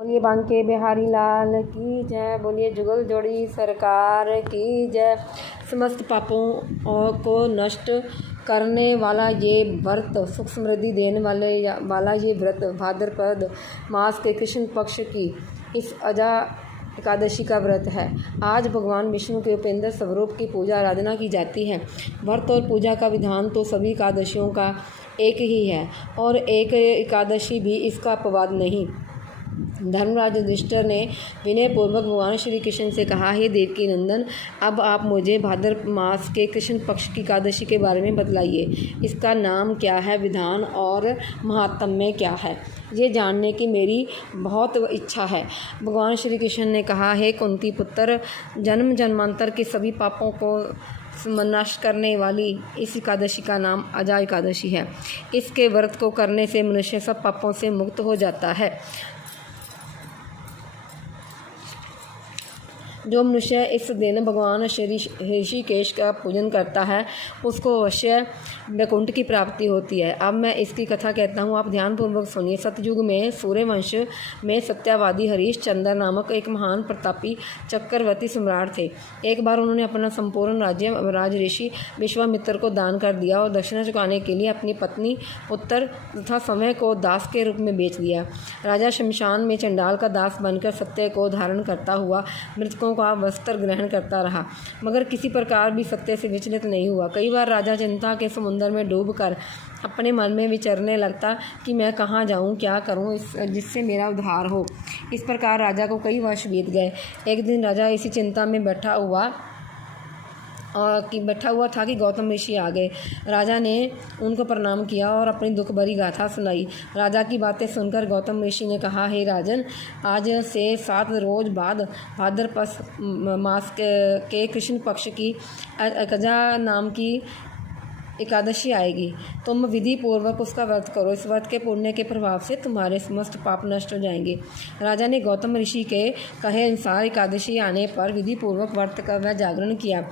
बोलिए बांके बिहारी लाल की जय। बोलिए जुगल जोड़ी सरकार की जय। समस्त पापों को नष्ट करने वाला ये व्रत, सुख समृद्धि देने वाला ये व्रत भाद्रपद मास के कृष्ण पक्ष की इस अजा एकादशी का व्रत है। आज भगवान विष्णु के उपेंद्र स्वरूप की पूजा आराधना की जाती है। व्रत और पूजा का विधान तो सभी एकादशियों का एक ही है और एक एकादशी भी इसका अपवाद नहीं। धर्मराज युधिष्ठिर ने विनय पूर्वक भगवान श्री कृष्ण से कहा, हे देवकी नंदन, अब आप मुझे भाद्र मास के कृष्ण पक्ष की एकादशी के बारे में बतलाइए। इसका नाम क्या है, विधान और महात्म्य क्या है, ये जानने की मेरी बहुत इच्छा है। भगवान श्री कृष्ण ने कहा, हे कुंती पुत्र, जन्म जन्मांतर के सभी पापों को नष्ट करने वाली इस एकादशी का नाम अजा एकादशी है। इसके व्रत को करने से मनुष्य सब पापों से मुक्त हो जाता है। जो मनुष्य इस दिन भगवान श्री ऋषिकेश का पूजन करता है उसको अवश्य वैकुंठ की प्राप्ति होती है। अब मैं इसकी कथा कहता हूँ, आप ध्यानपूर्वक सुनिए। सतयुग में सूर्यवंश में सत्यवादी हरिश्चंद्र नामक एक महान प्रतापी चक्रवर्ती सम्राट थे। एक बार उन्होंने अपना संपूर्ण राज्य राज ऋषि विश्वामित्र को दान कर दिया और दक्षिणा चुकाने के लिए अपनी पत्नी, पुत्र तथा समय को दास के रूप में बेच दिया। राजा शमशान में चंडाल का दास बनकर सत्य को धारण करता हुआ मृतकों का वस्त्र ग्रहण करता रहा, मगर किसी प्रकार भी सत्य से विचलित नहीं हुआ। कई बार राजा चिंता के समुद्र में डूबकर अपने मन में विचरने लगता कि मैं कहाँ जाऊँ, क्या करूँ जिससे मेरा उद्धार हो। इस प्रकार राजा को कई वर्ष बीत गए। एक दिन राजा इसी चिंता में बैठा हुआ था कि गौतम ऋषि आ गए। राजा ने उनको प्रणाम किया और अपनी दुख भरी गाथा सुनाई। राजा की बातें सुनकर गौतम ऋषि ने कहा, हे राजन, आज से 7 रोज बाद भाद्रपद मास के कृष्ण पक्ष की अजा नाम की एकादशी आएगी। तुम विधि पूर्वक उसका व्रत करो। इस व्रत के पुण्य के प्रभाव से तुम्हारे समस्त पाप नष्ट हो जाएंगे। राजा ने गौतम ऋषि के कहे अनुसार एकादशी आने पर विधि पूर्वक व्रत का वह जागरण किया।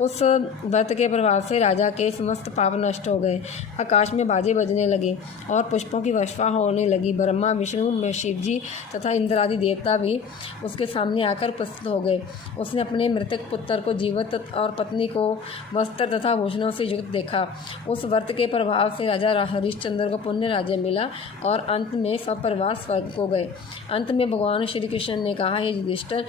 उस व्रत के प्रभाव से राजा के समस्त पाप नष्ट हो गए। आकाश में बाजे बजने लगे और पुष्पों की वर्षा होने लगी। ब्रह्मा, विष्णु, शिवजी तथा इंद्र आदि देवता भी उसके सामने आकर उपस्थित हो गए। उसने अपने मृतक पुत्र को जीवित और पत्नी को वस्त्र तथा भूषणों से युक्त देखा। उस व्रत के प्रभाव से राजा हरिश्चंद्र को पुण्य राज्य मिला और अंत में सब परिवार स्वर्ग को गए। अंत में भगवान श्री कृष्ण ने कहा, हे युधिष्ठिर,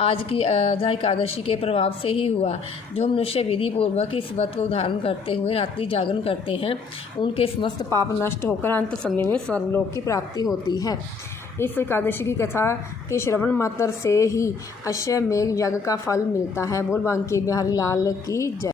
आज की अजा एकादशी के प्रभाव से ही हुआ। जो मनुष्य विधि पूर्वक इस व्रत को धारण करते हुए रात्रि जागरण करते हैं, उनके समस्त पाप नष्ट होकर अंत समय में स्वर्गलोक की प्राप्ति होती है। इस एकादशी की कथा के श्रवण मात्र से ही अश्वमेध यज्ञ का फल मिलता है। बोल बांके बिहारी लाल की जय।